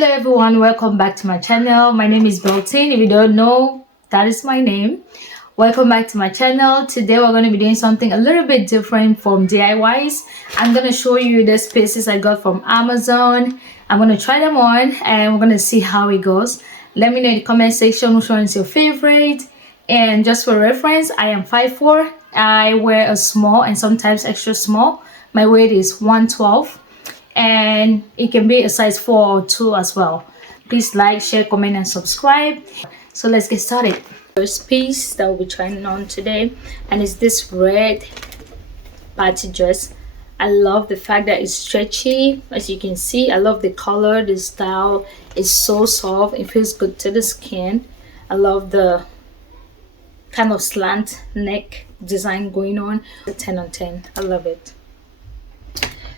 Hello everyone, welcome back to my channel. My name is Beltine. If you don't know, that is my name. Welcome back to my channel. Today we're going to be doing something a little bit different from DIYs. I'm going to show you the pieces I got from Amazon. I'm going to try them on and we're going to see how it goes. Let me know in the comment section which one is your favorite. And just for reference, I am 5'4". I wear a small and sometimes extra small. My weight is 112. And it can be a size 4 or 2 as well. Please like, share, comment and subscribe. So let's get started. First piece that we'll be trying on today, and it's this red party dress. I love the fact that it's stretchy. As you can see, I love the color, the style is so soft. It feels good to the skin. I love the kind of slant neck design going on. 10 on 10. I love it.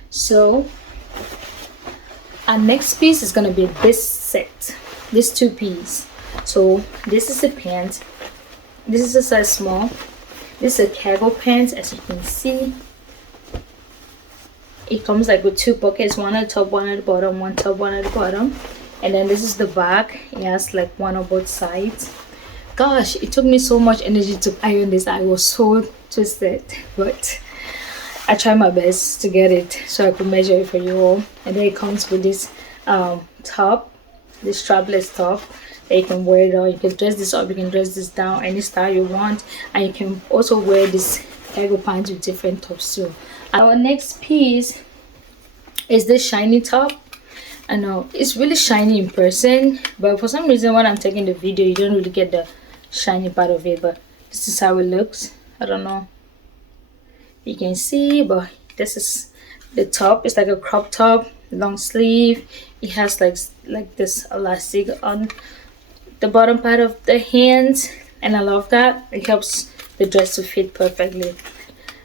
So our next piece is going to be this set, this two piece. So this is the pants. This is a size small. This is a cargo pants. As you can see, it comes like with two pockets, one at the top, one at the bottom, one top, one at the bottom. And then this is the back. It has like one on both sides. Gosh, it took me so much energy to iron this. I was so twisted, but I tried my best to get it so I could measure it for you all. And then it comes with this top, this strapless top that you can wear it on. You can dress this up, you can dress this down, any style you want. And you can also wear this cargo pants with different tops too. Our next piece is this shiny top. I know it's really shiny in person, but for some reason when I'm taking the video you don't really get the shiny part of it. But this is how it looks. I don't know, you can see, but this is the top. It's like a crop top, long sleeve. It has like this elastic on the bottom part of the hands, and I love that. It helps the dress to fit perfectly.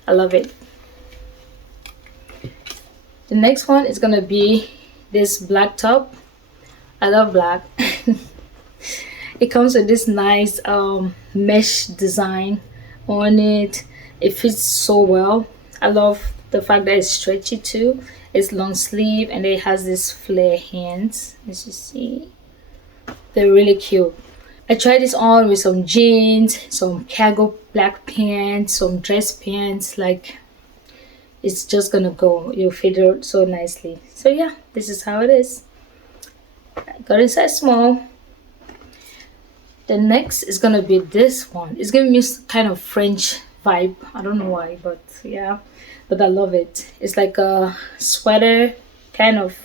I love it. The next one is gonna be this black top. I love black. It comes with this nice mesh design on it. It fits so well. I love the fact that it's stretchy too. It's long sleeve and it has this flare hands, as you see. They're really cute. I tried this on with some jeans, some cargo black pants, some dress pants. Like, it's just gonna go. You'll fit it so nicely. So yeah, this is how it is. I got in size small. The next is gonna be this one. It's giving me kind of French vibe. I don't know why, but yeah, but I love it. It's like a sweater kind of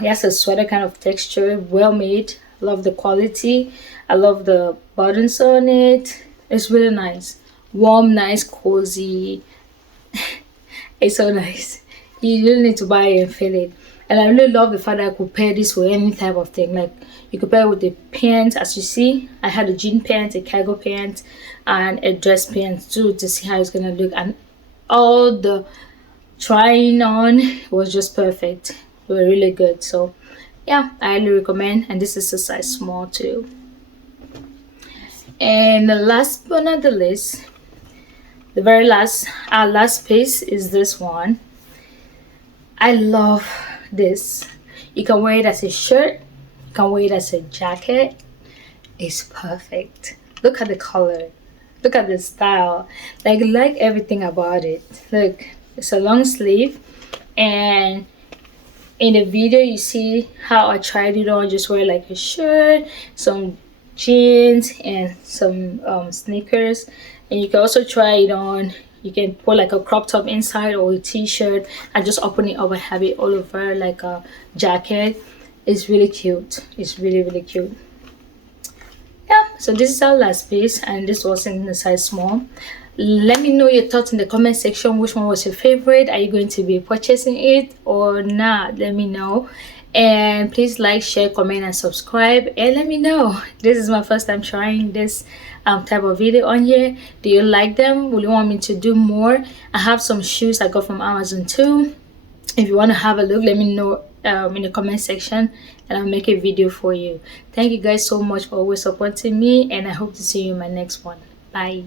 yes, a sweater kind of texture, well made. Love the quality. I love the buttons on it. It's really nice, warm, nice, cozy. It's so nice. You really need to buy it and feel it. And I really love the fact that I could pair this with any type of thing. Like, you could pair it with the pants. As you see, I had a jean pants, a cargo pants, and a dress pants too, to see how it's gonna look. And all the trying on was just perfect. They were really good. So yeah, I highly recommend. And this is a size small too. And the last but not the least, the very last piece is this one. I love this. You can wear it as a shirt, you can wear it as a jacket. It's perfect. Look at the color, look at the style, like everything about it. Look, it's a long sleeve, and in the video you see how I tried it on. Just wear like a shirt, some jeans and some sneakers, and you can also try it on. You can put like a crop top inside or a t-shirt and just open it up and have it all over like a jacket. It's really cute. It's really cute. Yeah, so this is our last piece, and this was in the size small. Let me know your thoughts in the comment section. Which one was your favorite? Are you going to be purchasing it or not? Let me know. And please like, share, comment and subscribe, and let me know. This is my first time trying this type of video on here. Do you like them? Will you want me to do more? I have some shoes I got from Amazon too. If you want to have a look, let me know in the comment section, and I'll make a video for you. Thank you guys so much for always supporting me, and I hope to see you in my next one. Bye.